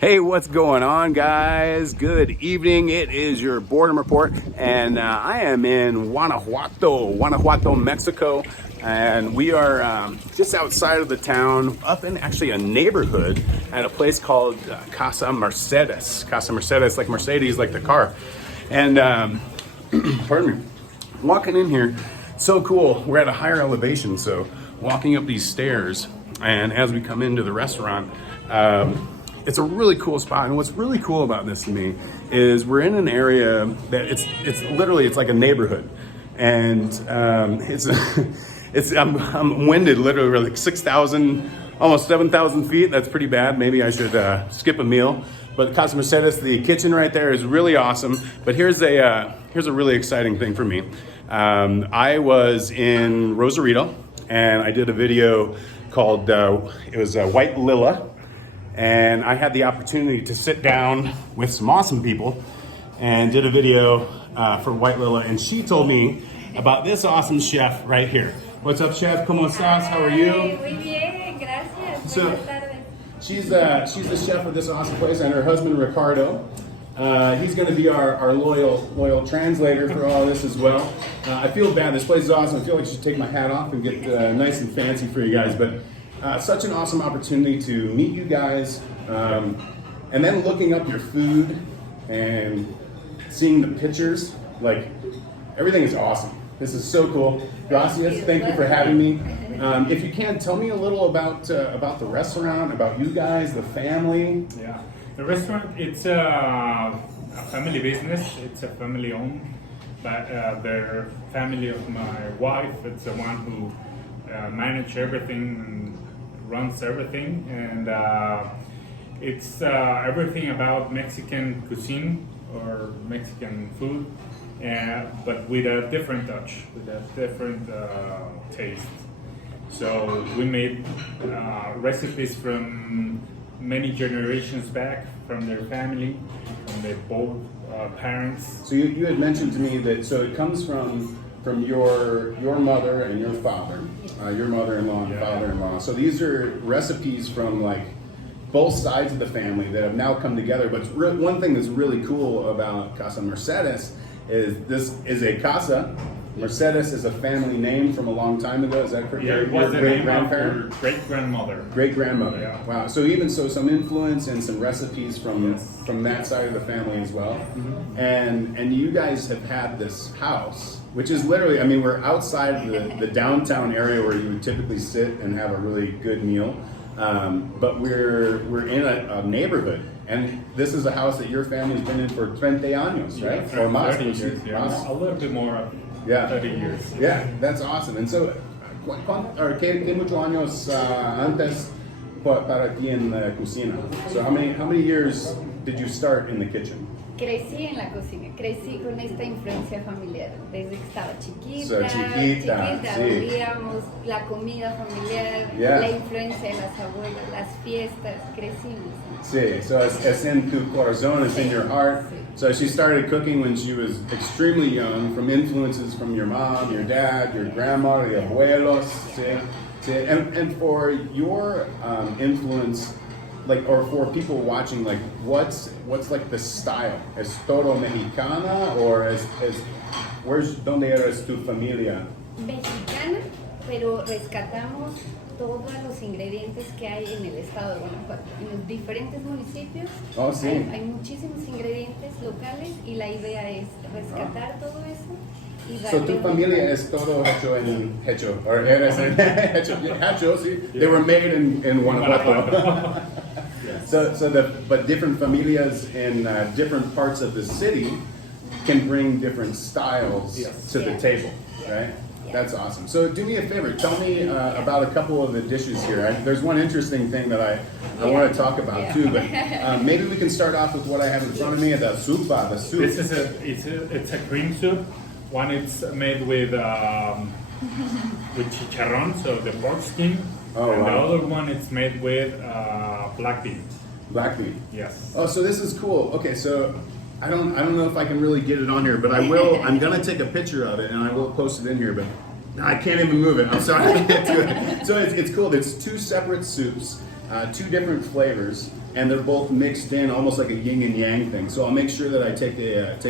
Hey, what's going on, guys? Good evening. It is your boredom report, and I am in Guanajuato, Mexico, and we are just outside of the town, up in actually a neighborhood at a place called Casa Mercedes. Casa Mercedes, like Mercedes, like the car. And pardon me, walking in here, so cool. We're at a higher elevation, so walking up these stairs, and as we come into the restaurant, it's a really cool spot. And what's really cool about this to me is we're in an area that it's literally, it's like a neighborhood, and I'm winded, literally like 6,000, almost 7,000 feet. That's pretty bad. Maybe I should skip a meal. But Casa Mercedes, the kitchen right there is really awesome. But here's a really exciting thing for me. I was in Rosarito, and I did a video called it was White Lila. And I had the opportunity to sit down with some awesome people and did a video for White Lila. And she told me about this awesome chef right here. What's up, chef? ¿Cómo estás? How are you? Muy bien, gracias. So, she's the chef of this awesome place, and her husband, Ricardo. He's going to be our loyal translator for all this as well. I feel bad. This place is awesome. I feel like I should take my hat off and get nice and fancy for you guys. But such an awesome opportunity to meet you guys, and then looking up your food and seeing the pictures. Like, everything is awesome. This is so cool. Gracias. Thank you for having me. If you can, tell me a little about the restaurant, about you guys, the family. Yeah, the restaurant, it's a family business. It's a family owned, but the family of my wife, it's the one who manages everything and runs everything, and it's everything about Mexican cuisine or Mexican food, but with a different touch, with a different taste. So we made recipes from many generations back, from their family, from their both parents. So you had mentioned to me that, so it comes from your mother and your father, your mother-in-law and father-in-law. So these are recipes from like both sides of the family that have now come together. But one thing that's really cool about Casa Mercedes is this is a Casa. Mercedes is a family name from a long time ago. Is that correct? Yeah, it was the name of her great-grandmother. Great-grandmother. Yeah. Wow. So some influence and some recipes from that side of the family as well. Mm-hmm. And you guys have had this house, which is literally, I mean, we're outside of the downtown area where you would typically sit and have a really good meal. But we're in a neighborhood, and this is a house that your family's been in for 30 años, right? Yeah, or más, 30 years, yeah. A little bit more. Yeah. 30 years. Yeah, that's awesome. And so, ¿qué muchos años antes para ti en la cocina? So how many years did you start in the kitchen? Crecí en la cocina, crecí con esta influencia familiar. Desde que estaba chiquita, Sí. olíamos la comida familiar, la influencia de las abuelas, las fiestas, crecimos. Sí, so it's in tu corazón, it's in your heart. So she started cooking when she was extremely young, from influences from your mom, your dad, your grandma, your abuelos. Sí. And for your influence, like, or for people watching, like, what's like the style? ¿Es todo mexicana, or donde eres tu familia? Mexicana, pero rescatamos todos los ingredientes que hay en el estado de Guanajuato. En los diferentes municipios hay muchísimos ingredientes locales, y la idea es rescatar todo eso. So tu familia es todo hecho, or eres hecho, sí. They were made in Guanajuato. But different familias in different parts of the city can bring different styles to the table, right? That's awesome. So do me a favor, tell me about a couple of the dishes here. There's one interesting thing that I want to talk about too, but maybe we can start off with what I have in front of me, the soup. This is it's a cream soup. One it's made with chicharrón, so the pork skin. Oh, and wow. The other one it's made with black beans. Black bean. Yes. Oh, so this is cool. Okay, so I don't know if I can really get it on here, but I will. I'm gonna take a picture of it and I will post it in here. But I can't even move it. I'm sorry. So it's cool. It's two separate soups, two different flavors. and they're both mixed in almost like a yin and yang thing. So I'll make sure that I take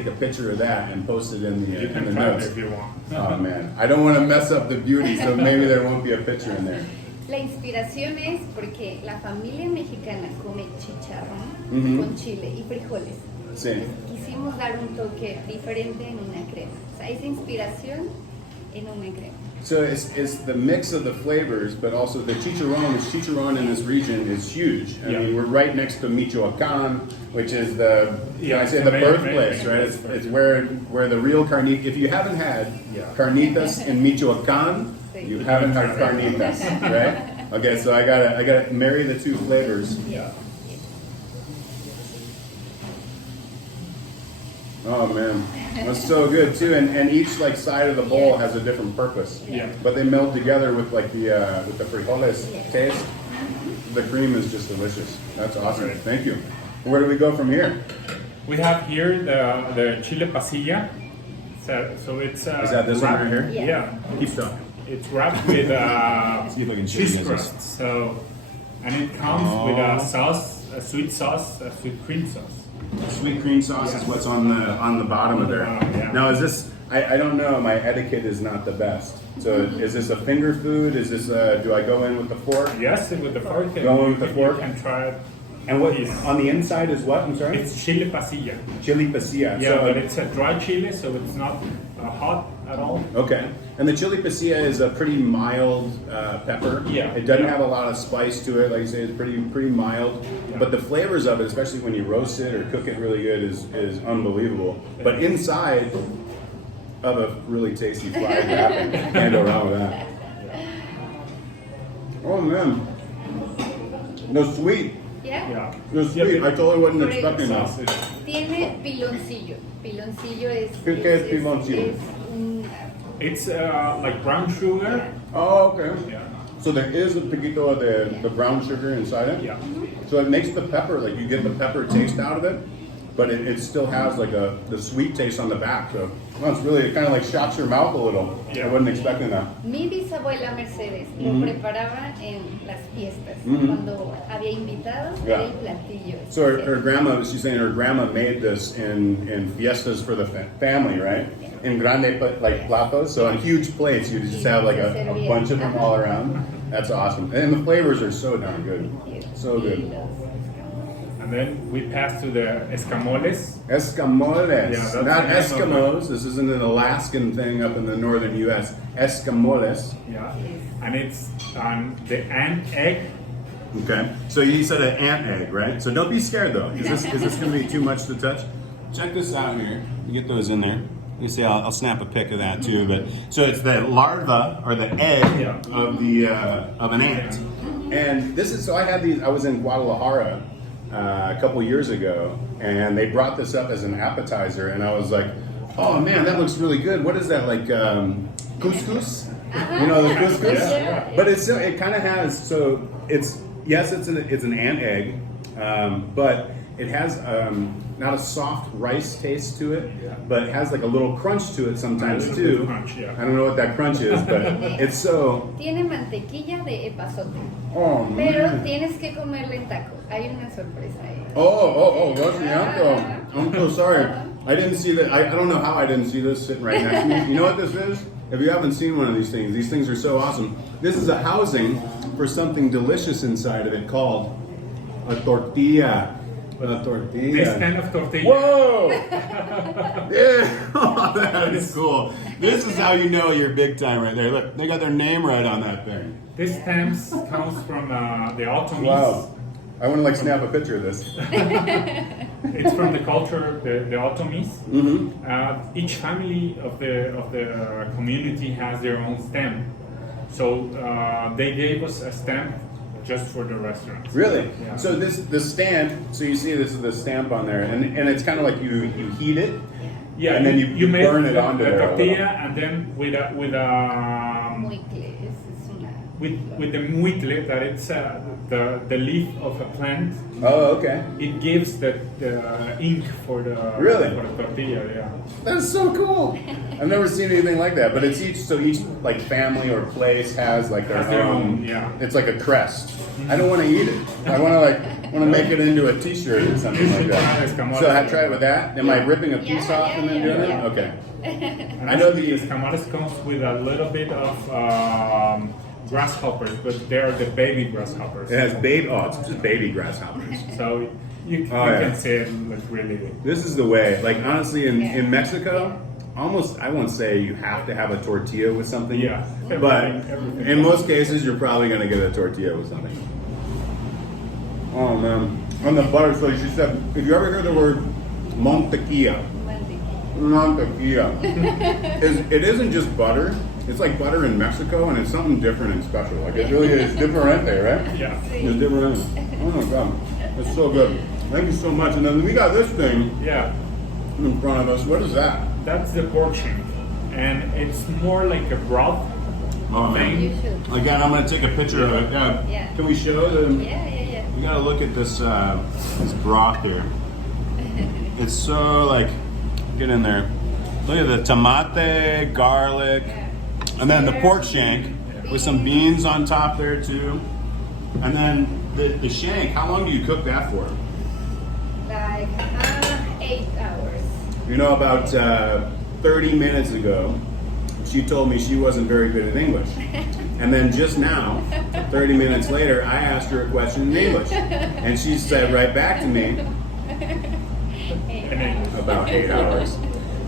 a picture of that and post it in the You can in the try it notes. if you want. Oh man, I don't want to mess up the beauty, so maybe there won't be a picture in there. La inspiración es porque la familia mexicana come chicharrón con chile y frijoles. Sí. Quisimos dar un toque diferente en una crema. O sea, esa inspiración en una crema. So it's the mix of the flavors, but also the chicharrón in this region is huge. I mean, we're right next to Michoacán, which is the birthplace, right? It's where the real carnitas. If you haven't had carnitas in Michoacán, you haven't had carnitas, right? Okay, so I gotta marry the two flavors. Yeah. Oh man, that's so good too. And each like side of the bowl has a different purpose. Yeah. But they meld together with like the frijoles taste. The cream is just delicious. That's awesome. Right. Thank you. Where do we go from here? We have here the chile pasilla. So it's Is that this one right here? Yeah. Keep talking. It's wrapped with See if I can show cheese you guys crust. So, and it comes with a sauce, a sweet cream sauce. Sweet cream sauce is what's on the bottom of there. Yeah. Now is this? I don't know. My etiquette is not the best. So is this a finger food? Is this do I go in with the fork? Yes, with the fork. Go in with the fork? You can try it. And what on the inside is what? I'm sorry. It's chile pasilla. Chili pasilla. Yeah, So, but it's a dry chili, so it's not hot at all. okay. And the chili pasilla is a pretty mild pepper. Yeah. It doesn't have a lot of spice to it. Like you say, it's pretty mild. Yeah. But the flavors of it, especially when you roast it or cook it really good, is unbelievable. But inside of a really tasty fried wrapping, can't go wrong with that. Oh man, no sweet. ¿Ya? Yeah. No sweet. I totally wasn't expecting that. Sausage. Tiene piloncillo. Piloncillo es... ¿Qué es piloncillo? Es un... It's like brown sugar. Oh, okay. Yeah. So there is a poquito of the brown sugar inside it. Yeah. So it makes the pepper, like you get the pepper taste out of it, but it still has like the sweet taste on the back. So well, it's really, it kind of like shocks your mouth a little. Yeah. I wasn't expecting that. Mi bisabuela Mercedes lo preparaba en las fiestas. Cuando había invitados, era el platillo. So her grandma, she's saying her grandma made this in fiestas for the family, right? In grande like platos, so on huge plates, you just have like a bunch of them all around. That's awesome. And the flavors are so darn good. So good. And then we pass to the escamoles. Escamoles, Yeah, that's not the name of Eskimos. This isn't an Alaskan thing up in the northern U.S. Escamoles. Yeah. And it's the ant egg. Okay, so you said an ant egg, right? So don't be scared though. Is this going to be too much to touch? Check this out here. You get those in there. You see, I'll snap a pic of that too. But so it's the larva or the egg of an ant. And this is so I had these. I was in Guadalajara a couple years ago, and they brought this up as an appetizer, and I was like, "Oh man, that looks really good. What is that like? Couscous? You know the couscous? Yeah. But it kind of has. So it's an ant egg, but it has not a soft rice taste to it, but it has like a little crunch to it sometimes A little too. bit crunch, yeah. I don't know what that crunch is, but it's so. Tiene mantequilla de epazote. Oh Pero man. tienes que comerla en taco. Hay una sorpresa ahí. Oh, I'm so sorry. I didn't see that. I don't know how I didn't see this sitting right next to me. You know what this is? If you haven't seen one of these things are so awesome. This is a housing for something delicious inside of it called a tortilla. A tortilla. This kind of tortilla. Whoa! Yeah, oh, that is cool. This is how you know you're big time right there. Look, they got their name right on that thing. This stems comes from the Otomis. Wow. I want to like snap a picture of this. It's from the culture, the Otomis. Mm-hmm. Each family of the community has their own stem. So they gave us a stamp just for the restaurant. Really? Yeah. So the stamp. So you see, this is the stamp on there, and it's kind of like you heat it. Yeah, and then you make burn it onto the there. tortilla, and then with a Muy clear. Es una... with the muitle, that it's the leaf of a plant. Oh, okay. It gives the ink for the tortilla. Yeah. That's so cool. I've never seen anything like that. But it's each like family or place has like their own. Yeah. It's like a crest. I don't want to eat it. I want to make it into a T-shirt or something like that. So I try it with that. Am I ripping a piece off and then doing it? Okay. I know the escamoles comes with a little bit of grasshoppers, but they're the baby grasshoppers. It has baby. Oh, it's just baby grasshoppers. So you can see it like really. This is the way. Like honestly, in Mexico, almost I won't say you have to have a tortilla with something. Yeah. But everything. in most cases, you're probably gonna get a tortilla with something. Oh man, on the butter. So she said, if you ever heard the word mantequilla, it isn't just butter. It's like butter in Mexico, and it's something different and special. Like it really is differente, right? Yeah. It's different. Oh my god, it's so good. Thank you so much. And then we got this thing in front of us. What is that? That's the pork shank, and it's more like a broth. Oh man! You should. Again, I'm gonna take a picture of it. Yeah. Can we show them? Yeah. We gotta look at this this broth here. It's so like, get in there. Look at the tomate, garlic, and then the pork shank with some beans on top there too. And then the shank. How long do you cook that for? Like 8 hours. You know, about 30 minutes ago, she told me she wasn't very good at English. And then just now, 30 minutes later, I asked her a question in English. And she said right back to me, about 8 hours.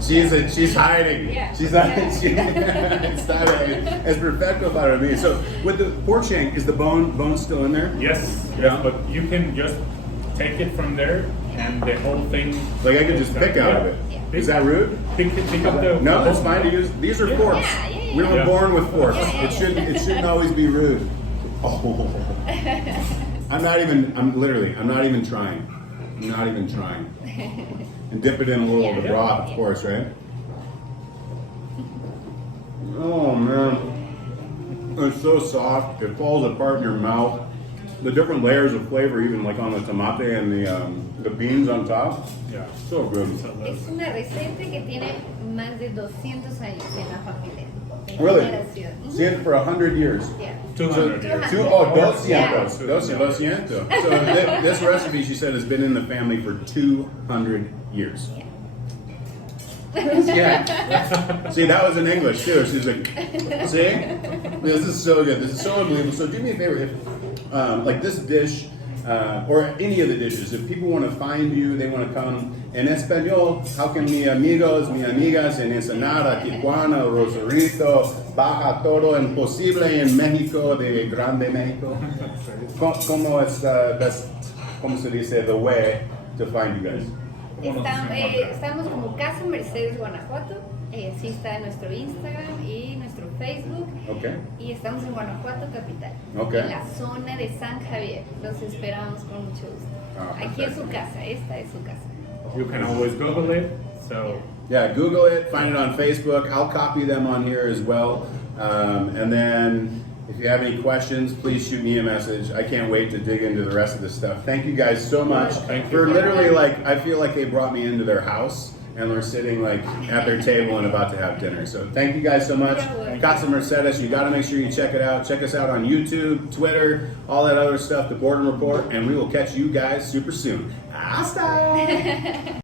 She's hiding. Yeah. She's not. It's not as perfecto para me. So with the pork shank, is the bone still in there? Yes. Yeah. But you can just take it from there, and the whole thing. Like I could just pick out of it. Is that rude? Pick up the. No, that's fine to use. These are forks. Yeah. We were born with forks. Yeah. It shouldn't always be rude. Oh. I'm not even trying. I'm not even trying. And dip it in a little of the broth, of course, right? Oh man, it's so soft. It falls apart in your mouth. The different layers of flavor, even like on the tomate and the beans on top. Yeah. So good. Es una receta que tiene más de 200 años en la familia. De Really? generación. Seen it for 100 years. Yeah. 200 years. 200. Yeah. So this recipe, she said, has been in the family for 200 years. Yeah. See, that was in English too. She's like, see? This is so good. This is so unbelievable. So do me a favor, if like this dish, or any of the dishes, if people want to find you, they want to come en español, how can mi amigos, mi amigas en Ensenada, Tijuana, Rosarito, Baja, todo en posible en México, de Grande México? ¿Cómo es best, cómo se dice, the way to find you guys? Estamos como Casa Mercedes, Guanajuato. Sí está en nuestro Instagram y nuestro Facebook. Okay. Y estamos en Guanajuato capital. Okay. En la zona de San Javier. Los esperamos con mucho gusto. Aquí es su casa. Esta es su casa. You can always Google it. So. Yeah, Google it. Find it on Facebook. I'll copy them on here as well. And then if you have any questions, please shoot me a message. I can't wait to dig into the rest of this stuff. Thank you guys so much. Thank you. For literally, like, I feel like they brought me into their house and we're sitting like at their table and about to have dinner. So thank you guys so much. Casa Mercedes, you got to make sure you check it out. Check us out on YouTube, Twitter, all that other stuff, the Boredom Report, and we will catch you guys super soon. Hasta!